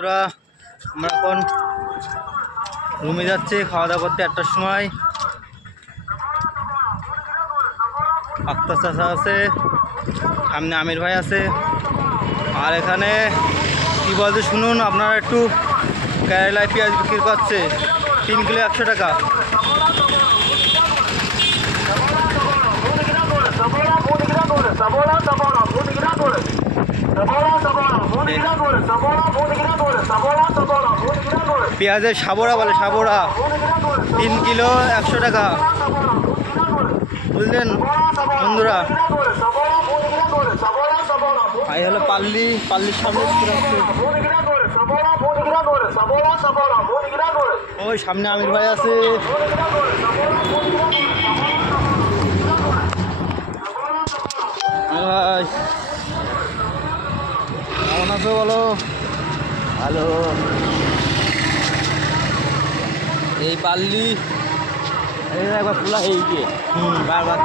আমরা এখন রুমে যাচ্ছি খাওয়া দাওয়া করতে 8টার সময়। আক্তার চাচা আছে, সামনে আমির ভাই আছে, আর এখানে কি বলছে শুনুন। আপনারা একটু কেরালায় পেঁয়াজ বিক্রি করছে 3 কিলো 100 টাকা। পেঁয়াজের সাবড়া বলে, সাবড়া 3 কিলো 100 টাকা, বুঝলেন বন্ধুরা। এই হলো পাল্লির সামনে ওই সামনে আমির ভাই আছে। ভাই কেমন আছো বলো? হ্যালো, এই পাল্লি একবার খোলা হয়ে গিয়ে বারবার